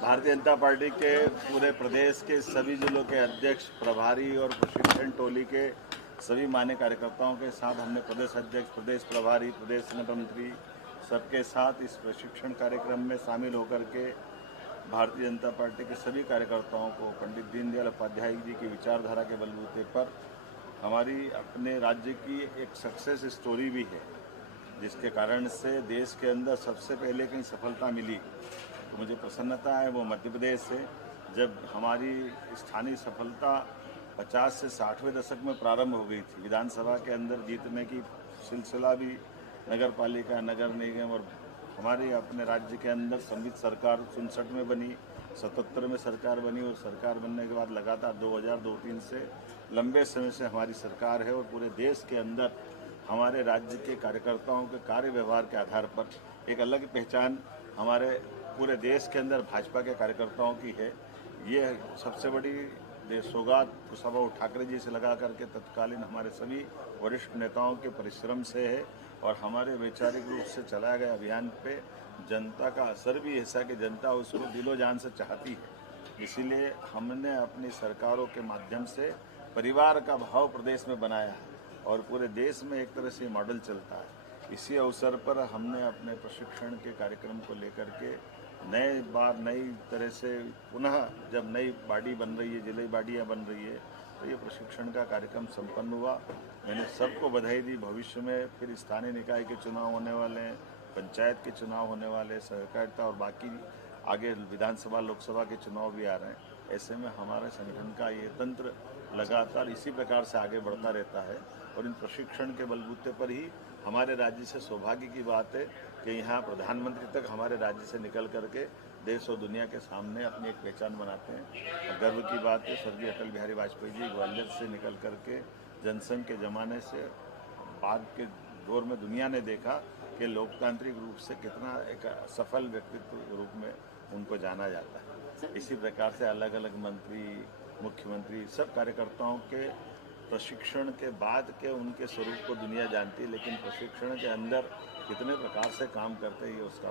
Bharatiya Janata party के पूरे प्रदेश के सभी जिलों के अध्यक्ष, प्रभारी और प्रशिक्षण टोली के सभी मान्य कार्यकर्ताओं के साथ हमने प्रदेश अध्यक्ष, प्रदेश प्रभारी, प्रदेश संगठन मंत्री सबके साथ इस प्रशिक्षण कार्यक्रम में शामिल होकर के भारतीय जनता पार्टी के सभी कार्यकर्ताओं को पंडित दीनदयाल उपाध्याय जी की विचारधारा के बलबूते पर हमारी अपने राज्य की एक सक्सेस स्टोरी भी है, जिसके कारण से देश के अंदर सबसे पहले कहीं सफलता मिली तो मुझे प्रसन्नता है वो मध्य प्रदेश से। जब हमारी स्थानीय सफलता 50 से 60वें दशक में प्रारंभ हो गई थी, विधानसभा के अंदर जीतने की सिलसिला भी नगर पालिका, नगर निगम और हमारे अपने राज्य के अंदर संवित सरकार 67 में बनी, 77 में सरकार बनी और सरकार बनने के बाद लगातार 2002-03 से लंबे समय से हमारी सरकार है और पूरे देश के अंदर हमारे राज्य के कार्यकर्ताओं के कार्य व्यवहार के आधार पर एक अलग पहचान हमारे पूरे देश के अंदर भाजपा के कार्यकर्ताओं की है। ये सबसे बड़ी सौगात कुशाभाऊ ठाकरे जी से लगा करके तत्कालीन हमारे सभी वरिष्ठ नेताओं के परिश्रम से है और हमारे वैचारिक रूप से चलाए गए अभियान पे जनता का असर भी ऐसा कि जनता उसको दिलो जान से चाहती है। इसीलिए हमने अपनी सरकारों के माध्यम से परिवार का भाव प्रदेश में बनाया है और पूरे देश में एक तरह से मॉडल चलता है। इसी अवसर पर हमने अपने प्रशिक्षण के कार्यक्रम को लेकर के नई तरह से पुनः जब नई बाडी बन रही है, जिले बाडियाँ बन रही है, तो ये प्रशिक्षण का कार्यक्रम संपन्न हुआ। मैंने सबको बधाई दी। भविष्य में फिर स्थानीय निकाय के चुनाव होने वाले हैं, पंचायत के चुनाव होने वाले, सहकारिता और बाकी आगे विधानसभा लोकसभा के चुनाव भी आ रहे हैं। ऐसे में हमारे संगठन का ये तंत्र लगातार इसी प्रकार से आगे बढ़ता रहता है और इन प्रशिक्षण के बलबूते पर ही हमारे राज्य से सौभाग्य की बात है कि यहाँ प्रधानमंत्री तक हमारे राज्य से निकल करके देश और दुनिया के सामने अपनी एक पहचान बनाते हैं। गर्व की बात है, स्वर्गीय अटल बिहारी वाजपेयी जी ग्वालियर से निकल करके जनसंघ के ज़माने से बाद के दौर में दुनिया ने देखा कि लोकतांत्रिक रूप से कितना एक सफल व्यक्तित्व के रूप में उनको जाना जाता है। इसी प्रकार से अलग अलग मंत्री, मुख्यमंत्री, सब कार्यकर्ताओं के प्रशिक्षण के बाद के उनके स्वरूप को दुनिया जानती है, लेकिन प्रशिक्षण के अंदर कितने प्रकार से काम करते हैं ये उसका